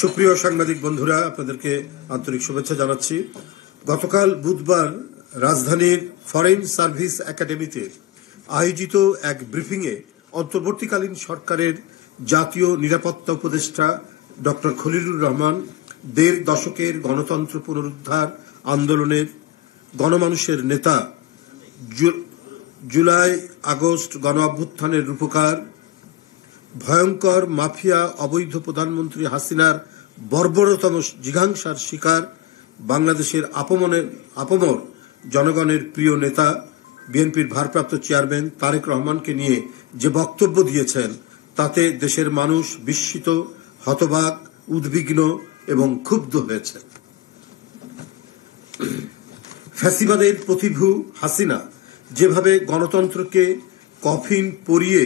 সুপ্রিয় সাংবাদিক বন্ধুরা, আপনাদেরকে আন্তরিক শুভেচ্ছা জানাচ্ছি। গতকাল বুধবার রাজধানীর ফরেন সার্ভিস একাডেমিতে আয়োজিত এক ব্রিফিংয়ে অন্তর্বর্তীকালীন সরকারের জাতীয় নিরাপত্তা উপদেষ্টা ডক্টর খলিলুর রহমান ১.৫ দশকের গণতন্ত্র পুনরুদ্ধার আন্দোলনের গণমানুষের নেতা, জুলাই আগস্ট গণ অভ্যুত্থানের রূপকার, ভয়ঙ্কর মাফিয়া অবৈধ প্রধানমন্ত্রী হাসিনার বর্বরতম জিঘাংসার শিকার, বাংলাদেশের আপমর জনগণের প্রিয় নেতা বিএনপির ভারপ্রাপ্ত চেয়ারম্যান তারেক রহমানকে নিয়ে যে বক্তব্য দিয়েছেন, তাতে দেশের মানুষ বিস্মিত, হতবাক, উদ্বিগ্ন এবং ক্ষুব্ধ হয়েছে। ফ্যাসিবাদের প্রতিভূ হাসিনা যেভাবে গণতন্ত্রকে কফিন পরিয়ে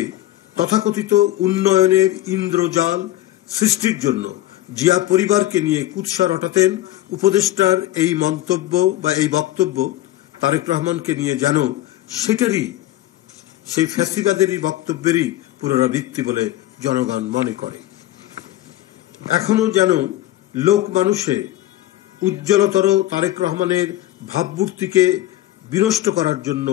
তথাকথিত উন্নয়নের ইন্দ্রজাল সৃষ্টির জন্য জিয়া পরিবারকে নিয়ে কুৎসা রটাতেন, উপদেষ্টার এই মন্তব্য বা এই বক্তব্য তারেক রহমানকে নিয়ে যেন সেই ফ্যাসিবাদেরই বক্তব্যেরই পুনরাবৃত্তি বলে জনগণ মনে করে। এখনো যেন লোক মানুষে উজ্জ্বলতর তারেক রহমানের ভাবমূর্তিকে বিনষ্ট করার জন্য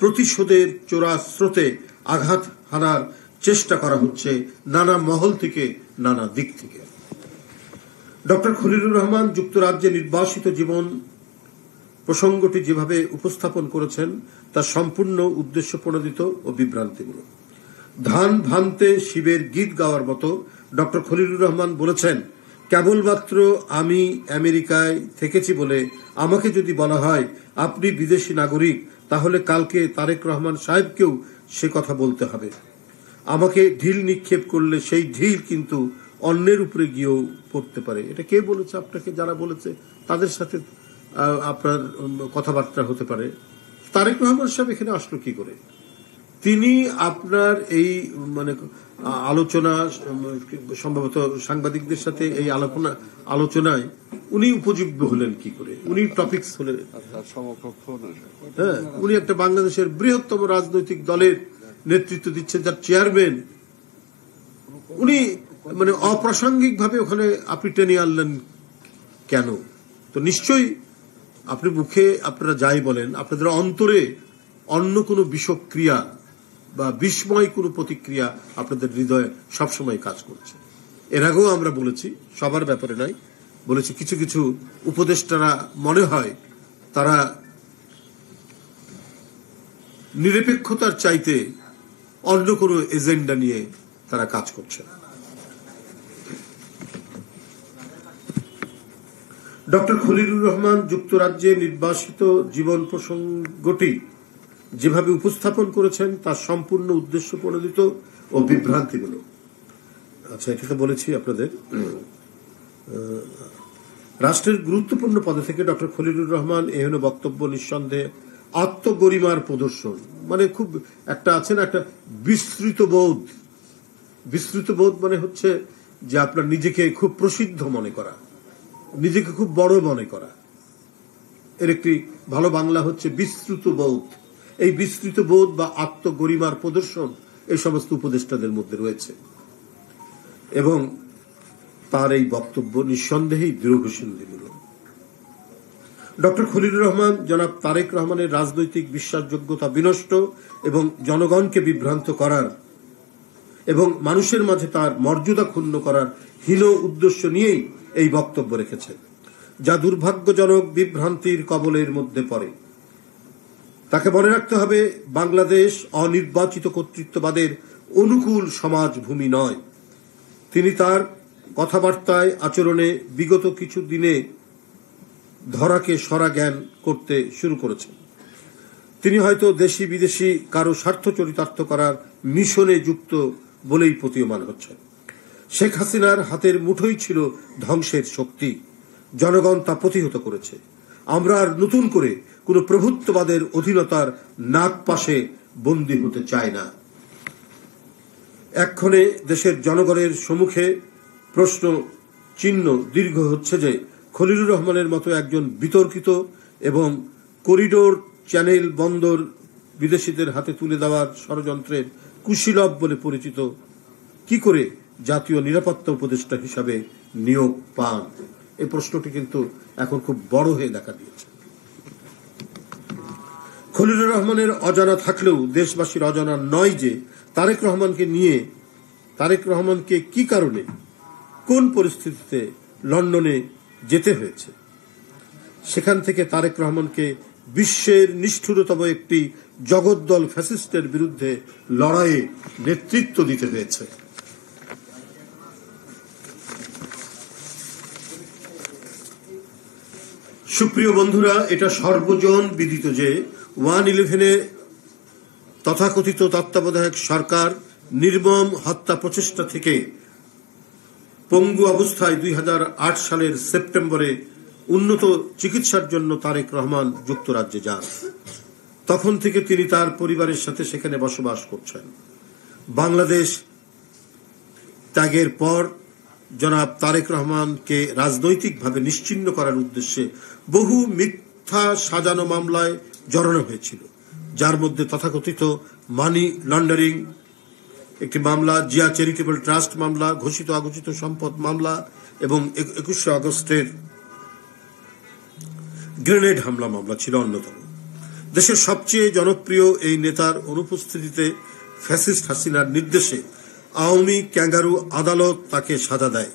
প্রতিশোধের চোরা স্রোতে আঘাত হানার চেষ্টা করা হচ্ছে নানা মহল থেকে, নানা দিক থেকে। ডক্টর খলিলুর রহমান যুক্তরাজ্যে নির্বাসিত জীবন প্রসঙ্গটি যেভাবে উপস্থাপন করেছেন তা সম্পূর্ণ উদ্দেশ্য প্রণোদিত ও বিভ্রান্তিমূলক। ধান ভানতে শিবের গীত গাওয়ার মতো ডক্টর খলিলুর রহমান বলেছেন, কেবলমাত্র আমি আমেরিকায় থেকেছি বলে আমাকে যদি বলা হয় আপনি বিদেশি নাগরিক, তাহলে কালকে তারেক রহমান সাহেবকেও সে কথা বলতে হবে। আমাকে ঢিল নিক্ষেপ করলে সেই ঢিল কিন্তু অন্যের উপরে গিয়েও পড়তে পারে। এটা কে বলেছে আপনাকে? যারা বলেছে তাদের সাথে আপনার কথাবার্তা হতে পারে। তারেক রহমান সাহেব এখানে আসলো কি করে? তিনি আপনার এই আলোচনা, সম্ভবত সাংবাদিকদের সাথে এই আলোচনায় উনি উপযোগ্য হলেন কি করে? উনি টপিকস হলেন, হ্যাঁ, উনি একটা বাংলাদেশের বৃহত্তম রাজনৈতিক দলের নেতৃত্ব দিচ্ছেন, যার চেয়ারম্যান। উনি অপ্রাসঙ্গিক ভাবে ওখানে আপনি টেনে আনলেন কেন? তো নিশ্চয়ই আপনি মুখে আপনারা যাই বলেন, আপনাদের অন্তরে অন্য কোনো বিষক্রিয়া বা বিস্ময় কোনো প্রতিক্রিয়া আপনাদের হৃদয়ে সবসময় কাজ করছে। এর আগেও আমরা বলেছি, সবার ব্যাপারে নয়, বলেছি কিছু কিছু উপদেষ্টারা মনে হয় তারা নিরপেক্ষতার চাইতে অন্য কোনো এজেন্ডা নিয়ে তারা কাজ করছে। ডক্টর খলিলুর রহমান যুক্তরাজ্যে নির্বাসিত জীবন প্রসঙ্গটি যেভাবে উপস্থাপন করেছেন তা সম্পূর্ণ উদ্দেশ্য প্রণোদিত ও বিভ্রান্তিমূলক। আচ্ছা, এটা তো বলেছি আপনাদের। রাষ্ট্রের গুরুত্বপূর্ণ পদে থেকে ডক্টর খলিলুর রহমান এহেন বক্তব্য নিঃসন্দেহে আত্মগরিমার প্রদর্শন। খুব একটা আছে না, একটা বিস্তৃত বোধ। বিস্তৃত বোধ হচ্ছে যে আপনার নিজেকে খুব প্রসিদ্ধ মনে করা, নিজেকে খুব বড় মনে করা। এর একটি ভালো বাংলা হচ্ছে বিস্তৃত বোধ। এই বিস্তৃত বোধ বা আত্মগরিমার প্রদর্শন এই সমস্ত উপদেষ্টাদের মধ্যে রয়েছে এবং তার এই বক্তব্য নিঃসন্দেহেই দৃঢ়ঘোষণামূলক। ডক্টর খলিলুর রহমান জনাব তারেক রহমানের রাজনৈতিক বিশ্বাসযোগ্যতা বিনষ্ট এবং জনগণকে বিভ্রান্ত করার এবং মানুষের মাঝে তার মর্যাদা ক্ষুণ্ণ করার হীন উদ্দেশ্য নিয়েই এই বক্তব্য রেখেছেন, যা দুর্ভাগ্যজনক বিভ্রান্তির কবলের মধ্যে পড়ে। তাকে মনে রাখতে হবে, বাংলাদেশ অনির্বাচিত কর্তৃত্ববাদের অনুকূল সমাজভূমি নয়। তিনি তার কথাবার্তায়, আচরণে বিগত কিছু দিনে ধরাকে সরা জ্ঞান করতে শুরু করেছেন। তিনি হয়তো দেশি বিদেশি কারো স্বার্থ চরিতার্থ করার মিশনে যুক্ত বলেই প্রতীয়মান হচ্ছেন। শেখ হাসিনার হাতের মুঠোই ছিল ধ্বংসের শক্তি। জনগণ তা প্রতিহত করেছে। আমরা আর নতুন করে কোন প্রভুত্ববাদের অধীনতার নাক পাশে বন্দী হতে চাই না। এক্ষণে দেশের জনগণের সম্মুখে প্রশ্ন চিহ্ন দীর্ঘ হচ্ছে যে খলিলুর রহমানের মতো একজন বিতর্কিত এবং করিডোর চ্যানেল বন্দর বিদেশিদের হাতে তুলে দেওয়ার ষড়যন্ত্রের কুশীলব বলে পরিচিত কি করে জাতীয় নিরাপত্তা উপদেষ্টা হিসাবে নিয়োগ পান? এই প্রশ্নটি কিন্তু এখন খুব বড় হয়ে দেখা দিয়েছে। খলিলুর রহমানের অজানা থাকলেও দেশবাসীর অজানা নয় যে তারেক রহমানকে কি কারণে, কোন পরিস্থিতিতে লন্ডনে যেতে হয়েছে। সেখান থেকে তারেক রহমানকে বিশ্বের নিষ্ঠুরতম একটি জগদ্দল ফ্যাসিস্টের বিরুদ্ধে লড়াইয়ে নেতৃত্ব দিতে হয়েছে। সুপ্রিয় বন্ধুরা, এটা সর্বজন বিদিত যে 1/11-এ তথাকথিত তত্ত্বাবধায়ক সরকার নির্মম হত্যা প্রচেষ্টা থেকে পঙ্গু অবস্থায় 2008 সালের সেপ্টেম্বরে উন্নত চিকিৎসার জন্য তারেক রহমান যুক্তরাজ্যে যান। তখন থেকে তিনি তার পরিবারের সাথে সেখানে বসবাস করছেন। বাংলাদেশ ত্যাগের পর জনাব তারেক রহমানকে রাজনৈতিকভাবে নিশ্চিহ্ন করার উদ্দেশ্যে বহু মিথ্যা সাজানো মামলায় জড়ানো হয়েছিল, যার মধ্যে তথাকথিত মানি লন্ডারিং একটি মামলা, জিয়া চ্যারিটেবল ট্রাস্ট মামলা, ঘোষিত অঘোষিত সম্পদ মামলা এবং 21শে আগস্টের গ্রেনেড হামলা মামলা ছিল অন্যতম। দেশের সবচেয়ে জনপ্রিয় এই নেতার অনুপস্থিতিতে ফ্যাসিস্ট হাসিনার নির্দেশে আওয়ামী ক্যাঙ্গারু আদালত তাকে সাজা দেয়।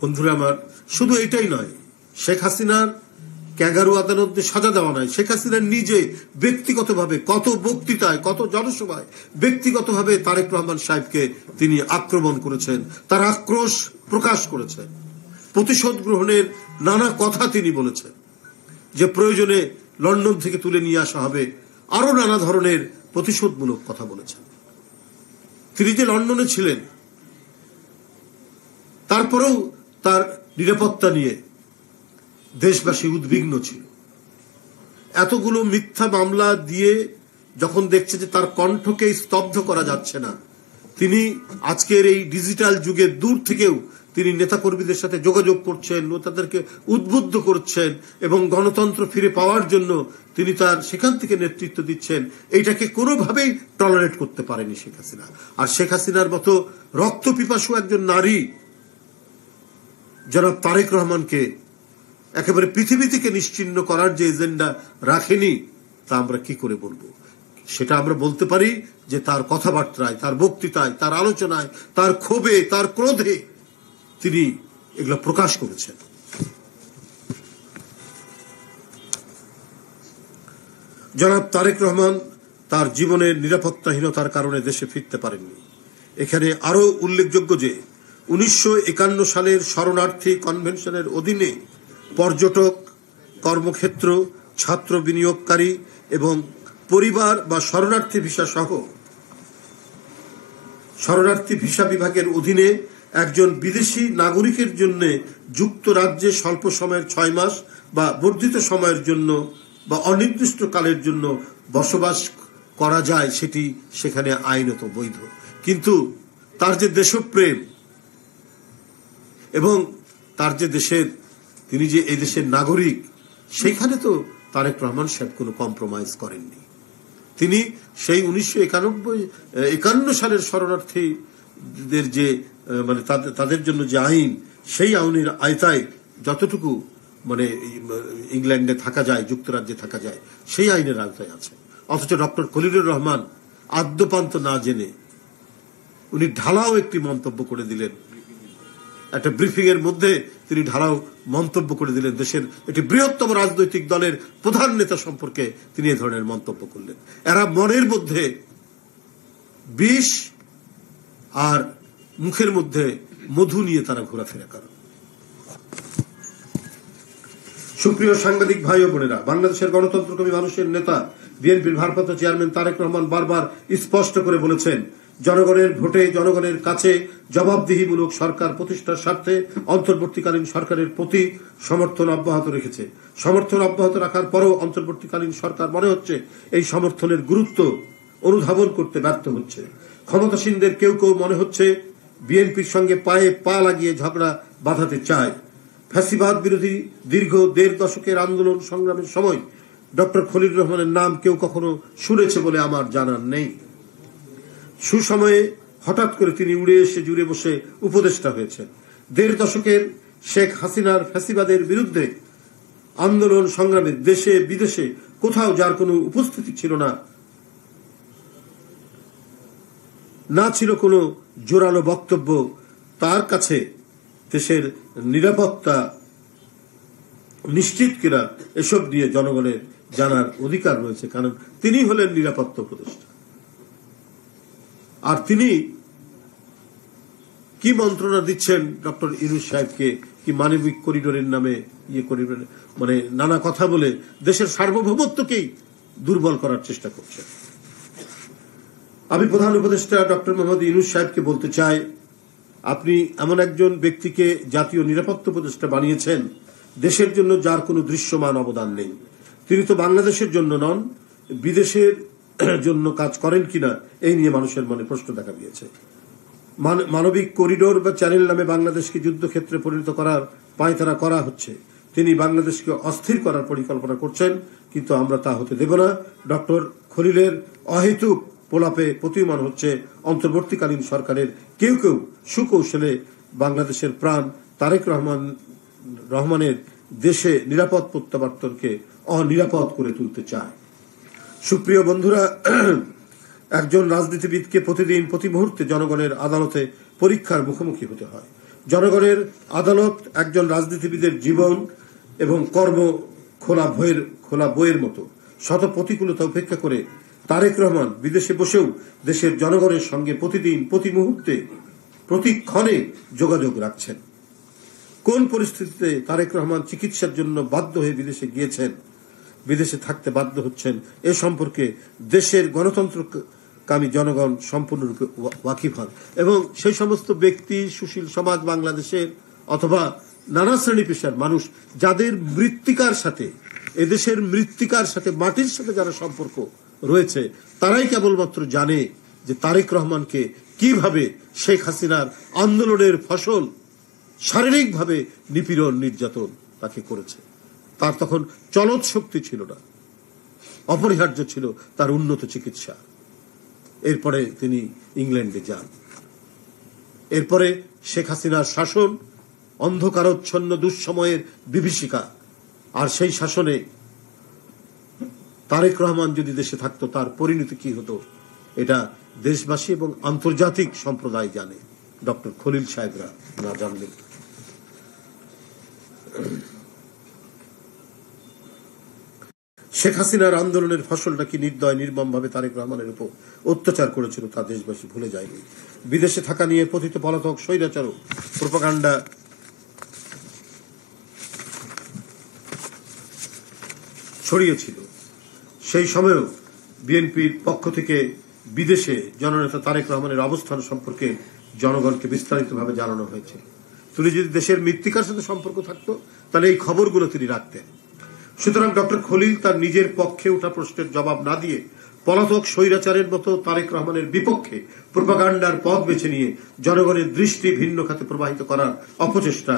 বন্ধুরা আমার, শুধু এটাই নয়, শেখ হাসিনার ক্যাঙ্গারু আদালতে সাজা দেওয়া নয়, শেখ হাসিনা নিজে ব্যক্তিগতভাবে কত বক্তৃতায়, কত জনসভায় ব্যক্তিগতভাবে তারেক রহমান সাহেবকে তিনি আক্রমণ করেছেন, তার আক্রোশ প্রকাশ করেছেন, প্রতিশোধ গ্রহণের নানা কথা তিনি বলেছেন, যে প্রয়োজনে লন্ডন থেকে তুলে নিয়ে আসা হবে, আরো নানা ধরনের প্রতিশোধমূলক কথা বলেছেন। তিনি যে লন্ডনে ছিলেন, তারপরেও তার নিরাপত্তা নিয়ে দেশবাসী উদ্বিগ্ন ছিল। এতগুলো মিথ্যা মামলা দিয়ে যখন দেখছে যে তার কণ্ঠকে স্তব্ধ করা যাচ্ছে না, তিনি আজকের এই ডিজিটাল যুগে দূর থেকেও তিনি নেতাকর্মীদের সাথে যোগাযোগ করছেন, তাদেরকে উদ্বুদ্ধ করছেন এবং গণতন্ত্র ফিরে পাওয়ার জন্য তিনি তার সেখান থেকে নেতৃত্ব দিচ্ছেন। এইটাকে কোনোভাবেই টলারেট করতে পারেনি শেখ হাসিনা। আর শেখ হাসিনার মতো রক্তপিপাসু একজন নারী জনাব তারেক রহমানকে একেবারে পৃথিবী থেকে নিশ্চিহ্ন করার যে এজেন্ডা রাখেনি, তা আমরা কি করে বলবো? সেটা আমরা বলতে পারি যে তার কথাবার্তায়, তার বক্তৃতায়, তার আলোচনায়, তার ক্ষোভে, তার ক্রোধে তিনি এগুলো প্রকাশ করেছেন। জনাব তারেক রহমান তার জীবনের নিরাপত্তাহীনতার কারণে দেশে ফিরতে পারেননি। এখানে আরো উল্লেখযোগ্য যে 1951 সালের শরণার্থী কনভেনশনের অধীনে পর্যটক, কর্মক্ষেত্র, ছাত্র বিনিয়োগকারী এবং পরিবার বা শরণার্থী ভিসা সহ শরণার্থী ভিসা বিভাগের অধীনে একজন বিদেশি নাগরিকের জন্য যুক্তরাজ্যে স্বল্প সময়ের 6 মাস বা বর্ধিত সময়ের জন্য বা অনির্দিষ্টকালের জন্য বসবাস করা যায়, সেটি সেখানে আইনত বৈধ। কিন্তু তার যে দেশপ্রেম এবং তার যে দেশের, তিনি যে এই দেশের নাগরিক, সেখানে তো তারেক রহমান সাহেব কোনো কম্প্রোমাইজ করেননি। তিনি সেই 1951 সালের শরণার্থীদের যে মানে তাদের জন্য যে আইন, সেই আইনের আয়তায় যতটুকু মানে ইংল্যান্ডে থাকা যায়, যুক্তরাজ্যে থাকা যায়, সেই আইনের আওতায় আছে। অথচ ডক্টর খলিলুর রহমান আদ্যপান্ত না জেনে উনি ঢালাও একটি মন্তব্য করে দিলেন, একটা ব্রিফিং এর মধ্যে তিনি ঢালাও মন্তব্য করে দিলেন। দেশের একটি বৃহত্তম রাজনৈতিক দলের প্রধান নেতা সম্পর্কে তিনি এই ধরনের মন্তব্য করলেন। এরা মনের মধ্যে বিষ আর মুখের মধ্যে মধু নিয়ে তারা ঘোরাফেরা করে। সুপ্রিয় সাংবাদিক ভাই ও বোনেরা, বাংলাদেশের গণতন্ত্রকামী মানুষের নেতা বিএনপির ভারপ্রাপ্ত চেয়ারম্যান তারেক রহমান বারবার স্পষ্ট করে বলেছেন, জনগণের ভোটে জনগণের কাছে জবাবদিহিমূলক সরকার প্রতিষ্ঠার স্বার্থে অন্তর্বর্তীকালীন সরকারের প্রতি সমর্থন অব্যাহত রেখেছে। সমর্থন অব্যাহত রাখার পরও অন্তর্বর্তীকালীন সরকার মনে হচ্ছে এই সমর্থনের গুরুত্ব অনুধাবন করতে ব্যর্থ হচ্ছে। ক্ষমতাসীনদের কেউ কেউ মনে হচ্ছে বিএনপির সঙ্গে পায়ে পা লাগিয়ে ঝগড়া বাঁধাতে চায়। ফ্যাসিবাদ বিরোধী দীর্ঘ 1.5 দশকের আন্দোলন সংগ্রামের সময় ডক্টর খলিলুর রহমানের নাম কেউ কখনো শুনেছে বলে আমার জানা নেই। সুসময়ে হঠাৎ করে তিনি উড়ে এসে জুড়ে বসে উপদেষ্টা হয়েছেন। ১.৫ দশকের শেখ হাসিনার ফ্যাসিবাদের বিরুদ্ধে আন্দোলন সংগ্রামে দেশে বিদেশে কোথাও যার কোনো উপস্থিতি ছিল না, না ছিল কোনো জোরালো বক্তব্য, তার কাছে দেশের নিরাপত্তা নিশ্চিত কিনা এসব নিয়ে জনগণের জানার অধিকার রয়েছে, কারণ তিনি হলেন নিরাপত্তা উপদেষ্টা। আর তিনি কি মন্ত্রণা দিচ্ছেন ডক্টর ইউনূস সাহেবকে, কি মানবিক করিডোরের নামে করিডোর, মানে নানা কথা বলে দেশের সার্বভৌমত্বকেই দুর্বল করার চেষ্টা করছেন। আমি প্রধান উপদেষ্টা ডক্টর মোহাম্মদ ইউনূস সাহেবকে বলতে চাই, আপনি এমন একজন ব্যক্তিকে জাতীয় নিরাপত্তা উপদেষ্টা বানিয়েছেন দেশের জন্য যার কোনো দৃশ্যমান অবদান নেই। তিনি তো বাংলাদেশের জন্য নন, বিদেশের জন্য কাজ করেন কিনা এই নিয়ে মানুষের মনে প্রশ্ন দেখা দিয়েছে। মানবিক করিডোর বা চ্যানেল নামে বাংলাদেশকে যুদ্ধক্ষেত্রে পরিণত করার পায়তারা করা হচ্ছে। তিনি বাংলাদেশকে অস্থির করার পরিকল্পনা করছেন, কিন্তু আমরা তা হতে দেব না। ডক্টর খলিলের অহেতুক প্রলাপে প্রতীয়মান হচ্ছে অন্তর্বর্তীকালীন সরকারের কেউ কেউ সুকৌশলে বাংলাদেশের প্রাণ তারেক রহমানের দেশে নিরাপদ প্রত্যাবর্তনকে অনিরাপদ করে তুলতে চায়। সুপ্রিয় বন্ধুরা, একজন রাজনীতিবিদকে প্রতিদিন প্রতি মুহূর্তে জনগণের আদালতে পরীক্ষার মুখোমুখি হতে হয়। জনগণের আদালত একজন রাজনীতিবিদের জীবন এবং কর্ম খোলা বইয়ের মতো। শত প্রতিকূলতা উপেক্ষা করে তারেক রহমান বিদেশে বসেও দেশের জনগণের সঙ্গে প্রতিদিন প্রতি মুহূর্তে প্রতিক্ষণে যোগাযোগ রাখছেন। কোন পরিস্থিতিতে তারেক রহমান চিকিৎসার জন্য বাধ্য হয়ে বিদেশে গিয়েছেন, বিদেশে থাকতে বাধ্য হচ্ছেন, এ সম্পর্কে দেশের গণতন্ত্রকামী জনগণ সম্পূর্ণরূপে ওয়াকিফ হন। এবং সেই সমস্ত ব্যক্তি, সুশীল সমাজ বাংলাদেশের অথবা নানা শ্রেণী পেশার মানুষ যাদের মৃত্তিকার সাথে, এদেশের মৃত্তিকার সাথে, মাটির সাথে যারা সম্পর্ক রয়েছে, তারাই কেবলমাত্র জানে যে তারেক রহমানকে কিভাবে শেখ হাসিনার আন্দোলনের ফসল শারীরিকভাবে নিপীড়ন নির্যাতন তাকে করেছে। তার তখন চলৎ শক্তি ছিল না, অপরিহার্য ছিল তার উন্নত চিকিৎসা। এরপরে তিনি ইংল্যান্ডে যান। এরপরে শেখ হাসিনার শাসন অন্ধকারচ্ছন্ন দুঃসময়ের বিভীষিকা। আর সেই শাসনে তারেক রহমান যদি দেশে থাকতো তার পরিণতি কি হতো এটা দেশবাসী এবং আন্তর্জাতিক সম্প্রদায় জানে, ডক্টর খলিল সাহেবরা না জানলে। শেখ হাসিনার আন্দোলনের ফসলটা কি নির্দয় নির্মমভাবে তারেক রহমানের উপর অত্যাচার করেছিল তা দেশবাসী ভুলে যায়নি। বিদেশে থাকা নিয়ে পতিত পলাতক স্বৈরাচার প্রোপাগান্ডা ছড়িয়েছিল। সেই সময়েও বিএনপির পক্ষ থেকে বিদেশে জননেতা তারেক রহমানের অবস্থান সম্পর্কে জনগণকে বিস্তারিতভাবে জানানো হয়েছে। তিনি যদি দেশের মৃত্তিকার সাথে সম্পর্ক থাকতো তাহলে এই খবরগুলো তিনি রাখতেন। সুতরাং ডক্টর খলিল তার নিজের পক্ষে ওঠা প্রশ্নের জবাব না দিয়ে পলাতক স্বৈরাচারের মতো তারেক রহমানের বিপক্ষে প্রোপাগান্ডার পথ বেছে নিয়ে জনগণের দৃষ্টি ভিন্ন খাতে প্রবাহিত করার অপচেষ্টা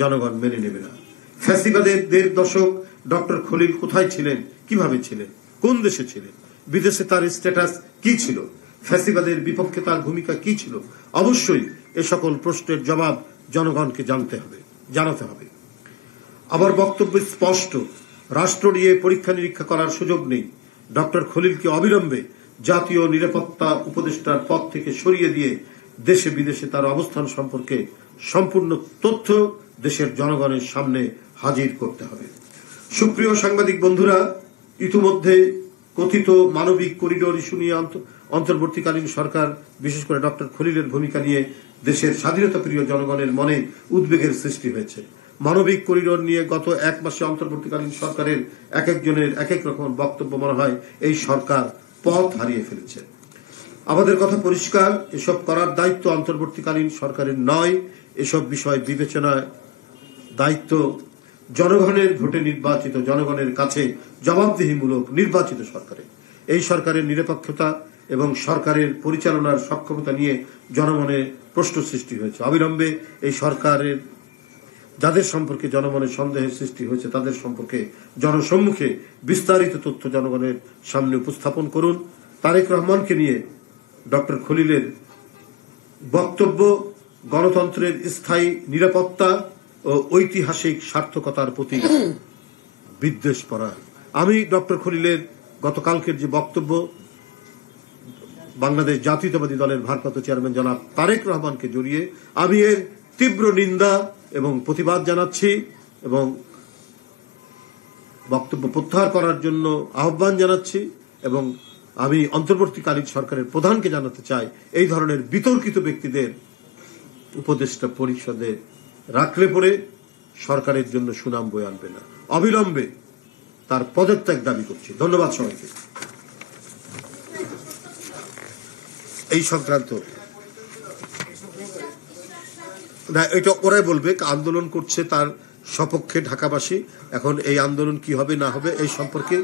জনগণ মেনে নেবে না। ফ্যাসিবাদের ১.৫ দশক ডক্টর খলিল কোথায় ছিলেন, কিভাবে ছিলেন, কোন দেশে ছিলেন, বিদেশে তার স্ট্যাটাস কি ছিল, ফ্যাসিবাদের বিপক্ষে তার ভূমিকা কি ছিল, অবশ্যই এ সকল প্রশ্নের জবাব জনগণকে জানাতে হবে। আমার বক্তব্য স্পষ্ট, রাষ্ট্র নিয়ে পরীক্ষা নিরীক্ষা করার সুযোগ নেই। ডক্টর খলিলকে অবিলম্বে জাতীয় নিরাপত্তা উপদেষ্টার পদ থেকে সরিয়ে দিয়ে দেশে বিদেশে তার অবস্থান সম্পর্কে সম্পূর্ণ তথ্য দেশের জনগণের সামনে হাজির করতে হবে। সুপ্রিয় সাংবাদিক বন্ধুরা, ইতিমধ্যে কথিত মানবিক করিডোর ইস্যু নিয়ে অন্তর্বর্তীকালীন সরকার, বিশেষ করে ডক্টর খলিলের ভূমিকা নিয়ে দেশের স্বাধীনতা প্রিয় জনগণের মনে উদ্বেগের সৃষ্টি হয়েছে। মানবিক করিডোর নিয়ে গত ১ মাসে অন্তর্বর্তীকালীন সরকারের এক একজনের এক এক রকম বক্তব্য, মনে হয় এই সরকার পথ হারিয়ে ফেলেছে। আমাদের কথা পরিষ্কার, এসব করার দায়িত্ব অন্তর্বর্তীকালীন সরকারের নয়। এসব বিষয় বিবেচনায় দায়িত্ব জনগণের ভোটে নির্বাচিত, জনগণের কাছে জবাবদিহিমূলক নির্বাচিত সরকারের। এই সরকারের নিরপেক্ষতা এবং সরকারের পরিচালনার সক্ষমতা নিয়ে জনমনে প্রশ্ন সৃষ্টি হয়েছে। অবিলম্বে এই সরকারের যাদের সম্পর্কে জনমনে সন্দেহের সৃষ্টি হয়েছে তাদের সম্পর্কে জনসম্মুখে বিস্তারিত তথ্য জনগণের সামনে উপস্থাপন করুন। তারেক রহমানকে নিয়ে ডক্টর খলিলের বক্তব্য গণতন্ত্রের স্থায়ী নিরাপত্তা ও ঐতিহাসিক সার্থকতার প্রতি বিদ্বেষ পরায়ণ। আমি ডক্টর খলিলের গতকালকের যে বক্তব্য বাংলাদেশ জাতীয়তাবাদী দলের ভারপ্রাপ্ত চেয়ারম্যান জনাব তারেক রহমানকে জড়িয়ে আমি এর তীব্র নিন্দা এবং প্রতিবাদ জানাচ্ছি এবং বক্তব্য প্রত্যাহার করার জন্য আহ্বান জানাচ্ছি এবং আমি অন্তর্বর্তীকালীন সরকারের প্রধানকে জানাতে চাই এই ধরনের বিতর্কিত ব্যক্তিদের উপদেষ্টা পরিষদে রাখলে পরে সরকারের জন্য সুনাম বয়ে আনবে না। অবিলম্বে তার পদত্যাগ দাবি করছি। ধন্যবাদ সবাইকে। এই সংক্রান্ত না, এটা ওরাই বলবে, আন্দোলন করছে তার সপক্ষে ঢাকাবাসী। এখন এই আন্দোলন কি হবে না হবে এই সম্পর্কে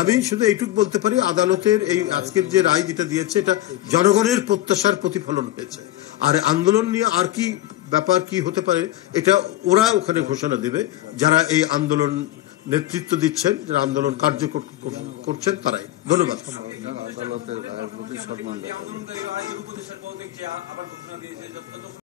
আমি শুধু এইটুকু বলতে পারি, আদালতের এই আজকের যে রায় যেটা দিয়েছে এটা জনগণের প্রত্যাশার প্রতিফলন হয়েছে। আর আন্দোলন নিয়ে আর কি ব্যাপার কি হতে পারে এটা ওরা ওখানে ঘোষণা দেবে, যারা এই আন্দোলন নেতৃত্ব দিচ্ছেন, যারা আন্দোলন কার্যকর করছেন তারাই। ধন্যবাদ। আদালতের রায়ের প্রতি সম্মান